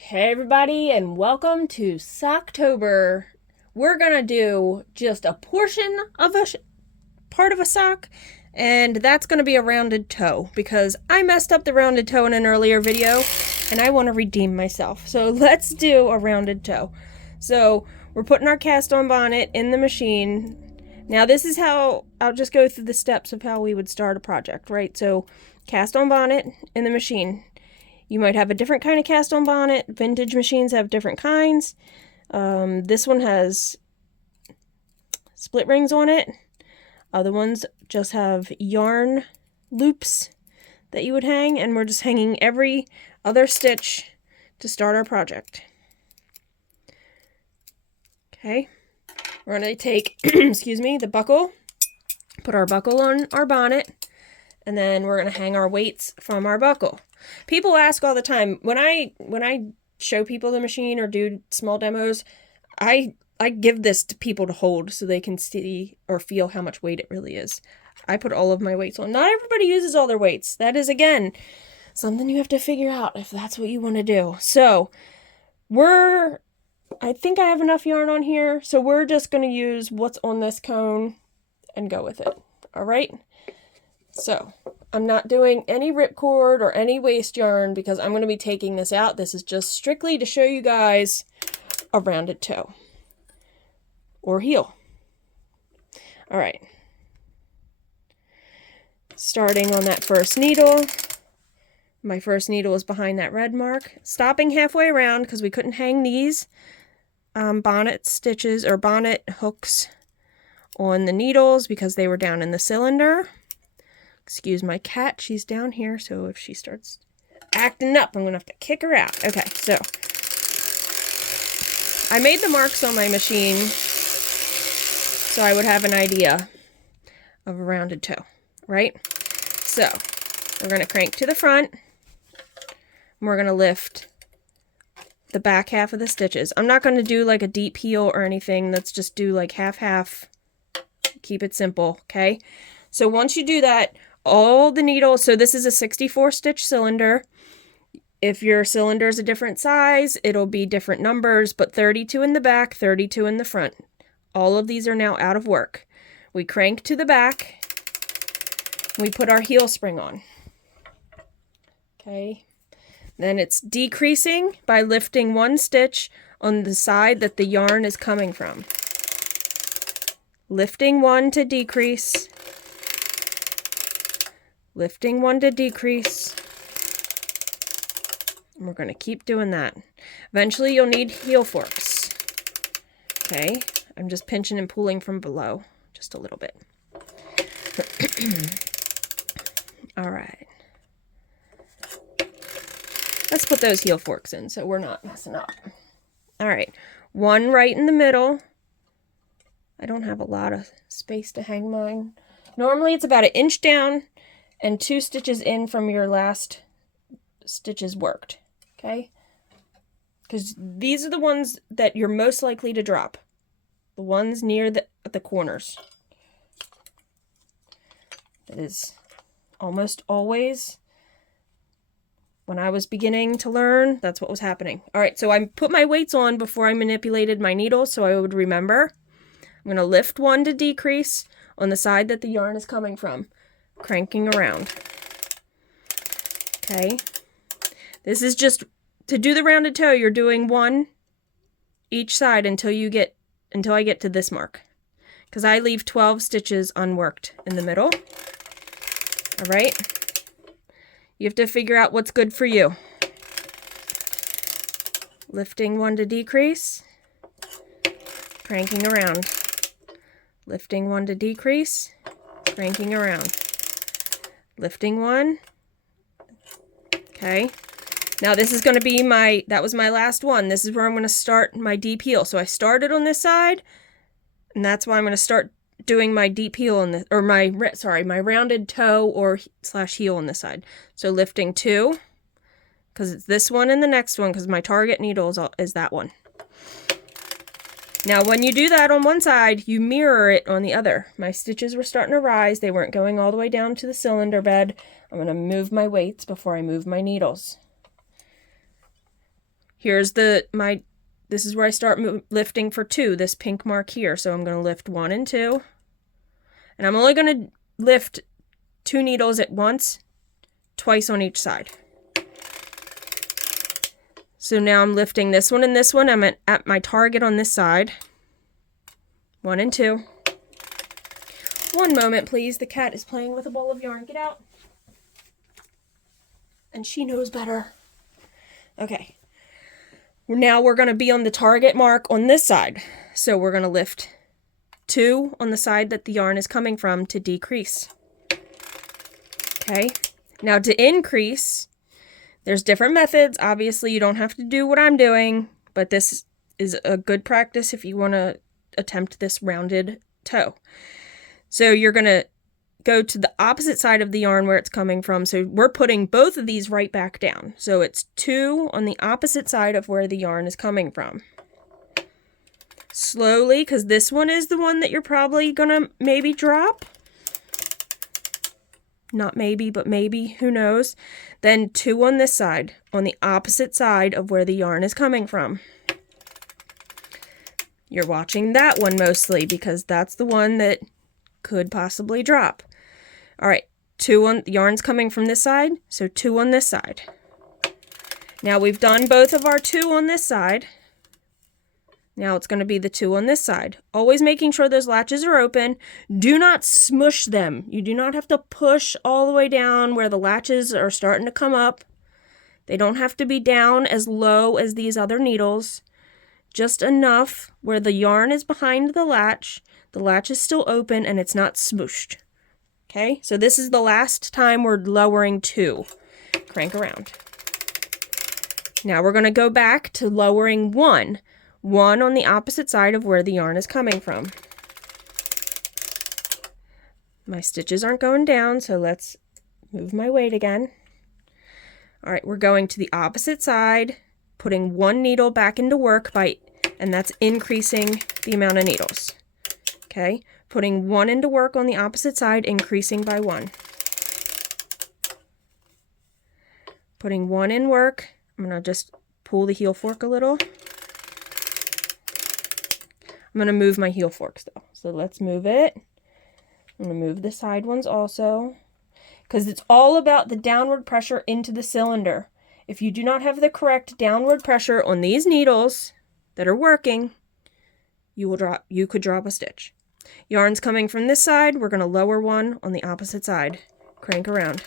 Hey everybody, and welcome to Socktober. We're gonna do just a portion of a part of a sock, and that's gonna be a rounded toe because I messed up the rounded toe in an earlier video and I want to redeem myself. So let's do a rounded toe. So we're putting our cast on bonnet in the machine. Now this is how I'll just go through the steps of how we would start a project, right? So cast on bonnet in the machine. You might have a different kind of cast on bonnet. Vintage machines have different kinds. This one has split rings on it. Other ones just have yarn loops that you would hang, and we're just hanging every other stitch to start our project. Okay, we're going to take, excuse me, the buckle, put our buckle on our bonnet, and then we're going to hang our weights from our buckle. People ask all the time, when I show people the machine or do small demos, I give this to people to hold so they can see or feel how much weight it really is. I put all of my weights on. Not everybody uses all their weights. That is, again, something you have to figure out if that's what you want to do. So I think I have enough yarn on here, so we're just going to use what's on this cone and go with it. All right? So I'm not doing any ripcord or any waste yarn because I'm going to be taking this out. This is just strictly to show you guys a rounded toe or heel. All right. Starting on that first needle. My first needle is behind that red mark. Stopping halfway around because we couldn't hang these bonnet stitches or bonnet hooks on the needles because they were down in the cylinder. Excuse my cat, she's down here, so if she starts acting up, I'm going to have to kick her out. Okay, so I made the marks on my machine so I would have an idea of a rounded toe, right? So we're going to crank to the front, and we're going to lift the back half of the stitches. I'm not going to do like a deep heel or anything. Let's just do like half-half. Keep it simple, okay? So once you do that, all the needles, so this is a 64 stitch cylinder. If your cylinder is a different size, it'll be different numbers, but 32 in the back, 32 in the front. All of these are now out of work. We crank to the back. We put our heel spring on. Okay. Then it's decreasing by lifting one stitch on the side that the yarn is coming from. Lifting one to decrease. Lifting one to decrease. And we're going to keep doing that. Eventually you'll need heel forks. Okay, I'm just pinching and pulling from below just a little bit. All right. Let's put those heel forks in so we're not messing up. All right, one right in the middle. I don't have a lot of space to hang mine. Normally it's about 1 inch down and 2 stitches in from your last stitches worked, okay? Because these are the ones that you're most likely to drop. The ones near the corners. That is almost always, when I was beginning to learn, that's what was happening. All right, so I put my weights on before I manipulated my needle so I would remember. I'm going to lift one to decrease on the side that the yarn is coming from. Cranking around. Okay. This is just to do the rounded toe, you're doing one each side until I get to this mark. Because I leave 12 stitches unworked in the middle. All right. You have to figure out what's good for you. Lifting one to decrease. Cranking around. Lifting one to decrease. Cranking around. Lifting one. Okay. Now this is going to be that was my last one. This is where I'm going to start my deep heel. So I started on this side, and that's why I'm going to start doing my deep heel on or my rounded toe or / heel on this side. So lifting 2, because it's this one and the next one, because my target needle is that one. Now when you do that on one side, you mirror it on the other. My stitches were starting to rise. They weren't going all the way down to the cylinder bed. I'm going to move my weights before I move my needles. Here's this is where I start lifting for 2, this pink mark here. So I'm going to lift 1 and 2. And I'm only going to lift 2 needles at once, twice on each side. So now I'm lifting this one and this one. I'm at my target on this side. 1 and 2. One moment, please. The cat is playing with a ball of yarn. Get out. And she knows better. Okay. Now we're going to be on the target mark on this side. So we're going to lift 2 on the side that the yarn is coming from to decrease. Okay. Now to increase, there's different methods. Obviously, you don't have to do what I'm doing, but this is a good practice if you want to attempt this rounded toe. So you're going to go to the opposite side of the yarn where it's coming from. So we're putting both of these right back down. So it's 2 on the opposite side of where the yarn is coming from. Slowly, because this one is the one that you're probably going to maybe drop. Not maybe, but maybe, who knows. Then 2 on this side, on the opposite side of where the yarn is coming from. You're watching that one mostly because that's the one that could possibly drop. All right, 2 on the yarn's coming from this side, so 2 on this side. Now we've done both of our 2 on this side. Now it's going to be the 2 on this side. Always making sure those latches are open. Do not smush them. You do not have to push all the way down where the latches are starting to come up. They don't have to be down as low as these other needles. Just enough where the yarn is behind the latch is still open, and it's not smooshed. Okay, so this is the last time we're lowering 2. Crank around. Now we're going to go back to lowering 1. 1 on the opposite side of where the yarn is coming from. My stitches aren't going down, so let's move my weight again. All right, we're going to the opposite side, putting 1 needle back into work and that's increasing the amount of needles. Okay, putting 1 into work on the opposite side, increasing by 1. Putting 1 in work. I'm going to just pull the heel fork a little. I'm going to move my heel forks though. So let's move it. I'm going to move the side ones also, because it's all about the downward pressure into the cylinder. If you do not have the correct downward pressure on these needles that are working, you could drop a stitch. Yarn's coming from this side. We're going to lower 1 on the opposite side. Crank around.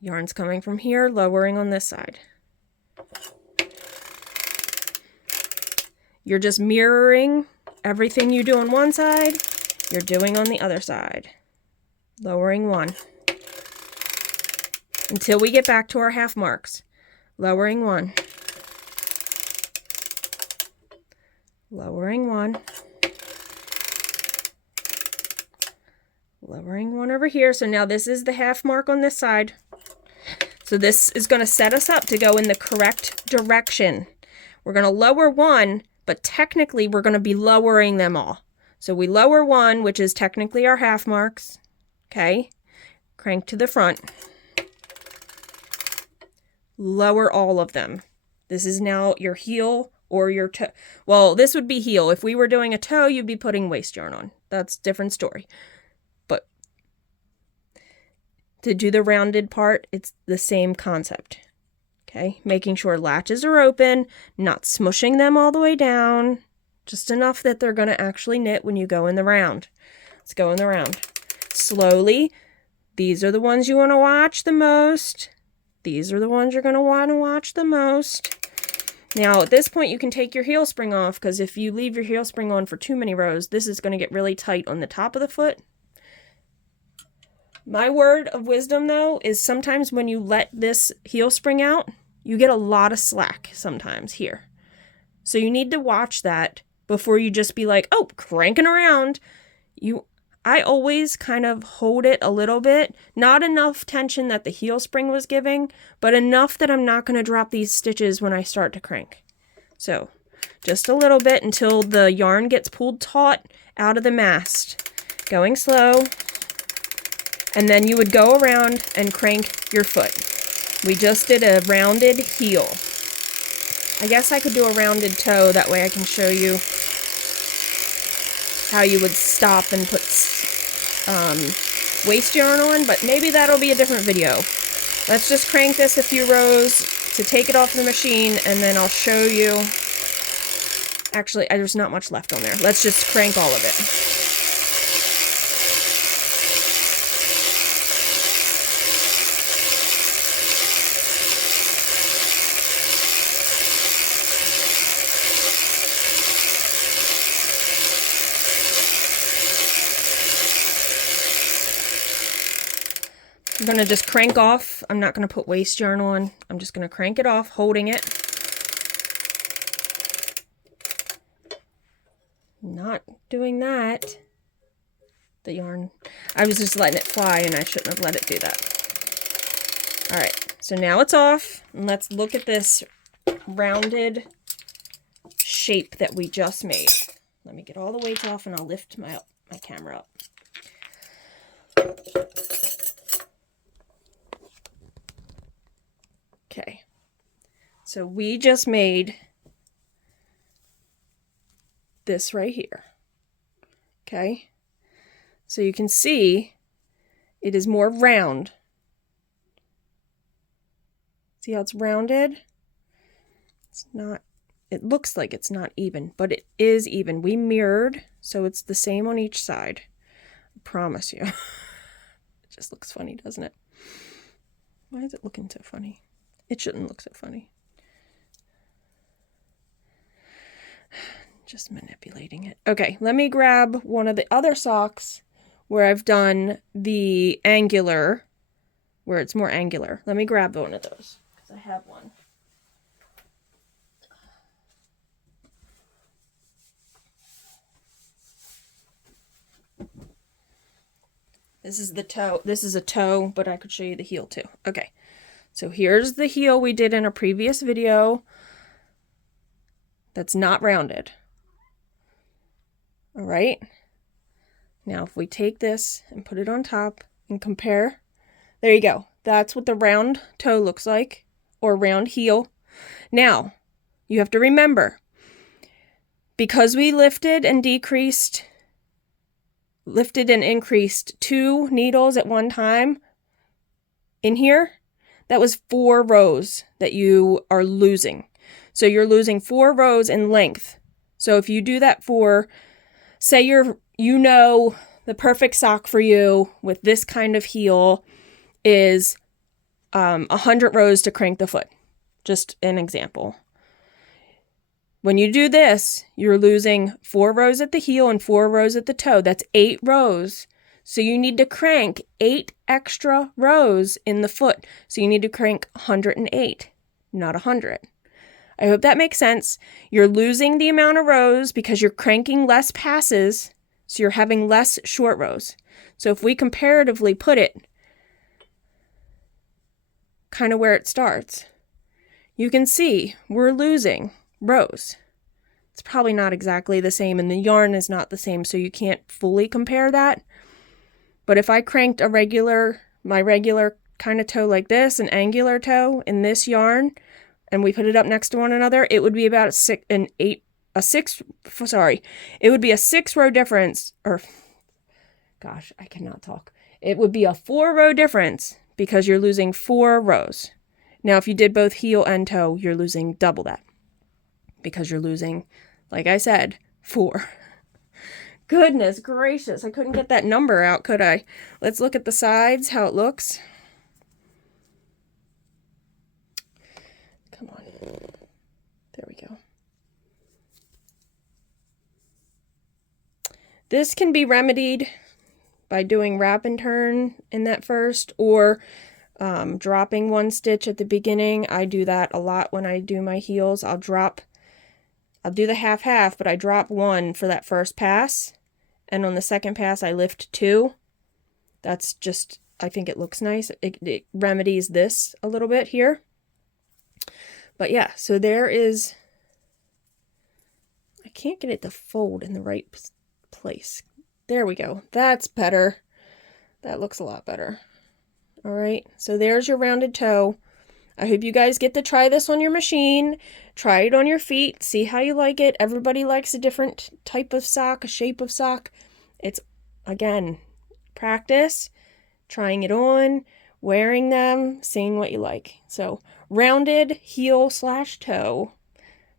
Yarn's coming from here, lowering on this side. You're just mirroring everything you do on one side, you're doing on the other side. Lowering 1. Until we get back to our half marks. Lowering 1. Lowering 1. Lowering 1 over here. So now this is the half mark on this side. So this is going to set us up to go in the correct direction. We're going to lower 1, but technically we're going to be lowering them all. So we lower 1, which is technically our half marks. Okay. Crank to the front. Lower all of them. This is now your heel or your toe. Well, this would be heel. If we were doing a toe, you'd be putting waste yarn on. That's a different story. But to do the rounded part, it's the same concept. Okay, making sure latches are open, not smushing them all the way down, just enough that they're going to actually knit when you go in the round. Let's go in the round. Slowly, these are the ones you want to watch the most. These are the ones you're going to want to watch the most. Now, at this point, you can take your heel spring off, because if you leave your heel spring on for too many rows, this is going to get really tight on the top of the foot. My word of wisdom, though, is sometimes when you let this heel spring out, you get a lot of slack sometimes here. So you need to watch that before you just be like, oh, cranking around. I always kind of hold it a little bit, not enough tension that the heel spring was giving, but enough that I'm not going to drop these stitches when I start to crank. So just a little bit until the yarn gets pulled taut out of the mast. Going slow. And then you would go around and crank your foot. We just did a rounded heel. I guess I could do a rounded toe, that way I can show you how you would stop and put waste yarn on, but maybe that'll be a different video. Let's just crank this a few rows to take it off the machine, and then I'll show you. Actually, there's not much left on there. Let's just crank all of it. I'm going to just crank off. I'm not going to put waste yarn on. I'm just going to crank it off, holding it. Not doing that. The yarn, I was just letting it fly and I shouldn't have let it do that. All right, so now it's off. And let's look at this rounded shape that we just made. Let me get all the weights off and I'll lift my camera up. Okay, so we just made this right here. Okay, so you can see it is more round. See how it's rounded? It's not, it looks like it's not even, but it is even. We mirrored, so it's the same on each side. I promise you. It just looks funny, doesn't it? Why is it looking so funny? It shouldn't look so funny. Just manipulating it. Okay, let me grab one of the other socks where I've done the angular, where it's more angular. Let me grab one of those, because I have one. This is the toe. This is a toe, but I could show you the heel too. Okay. So here's the heel we did in a previous video that's not rounded. All right. Now if we take this and put it on top and compare, there you go. That's what the round toe looks like, or round heel. Now, you have to remember, because we lifted and increased 2 needles at one time in here, that was 4 rows that you are losing. So you're losing 4 rows in length. So if you do that for, say you know the perfect sock for you with this kind of heel is 100 rows to crank the foot. Just an example. When you do this, you're losing 4 rows at the heel and 4 rows at the toe. That's 8 rows. So you need to crank 8 extra rows in the foot. So you need to crank 108, not 100. I hope that makes sense. You're losing the amount of rows because you're cranking less passes, so you're having less short rows. So if we comparatively put it kind of where it starts, you can see we're losing rows. It's probably not exactly the same, and the yarn is not the same, so you can't fully compare that. But if I cranked my regular kind of toe like this, an angular toe in this yarn, and we put it up next to one another, it would be about it would be a 6-row difference, or gosh, I cannot talk. It would be a 4-row difference because you're losing 4 rows. Now, if you did both heel and toe, you're losing double that because you're losing, like I said, 4. Goodness gracious, I couldn't get that number out, could I? Let's look at the sides, how it looks. Come on. There we go. This can be remedied by doing wrap and turn in that first, or dropping 1 stitch at the beginning. I do that a lot when I do my heels. I'll do the half-half, but I drop 1 for that first pass. And on the second pass, I lift 2. That's just, I think it looks nice. It remedies this a little bit here. But yeah, so there is, I can't get it to fold in the right place. There we go. That's better. That looks a lot better. All right, so there's your rounded toe. I hope you guys get to try this on your machine. Try it on your feet. See how you like it. Everybody likes a different type of sock, a shape of sock. It's, again, practice, trying it on, wearing them, seeing what you like. So, rounded heel/toe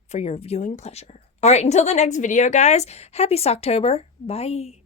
for your viewing pleasure. All right, until the next video, guys, happy Socktober. Bye.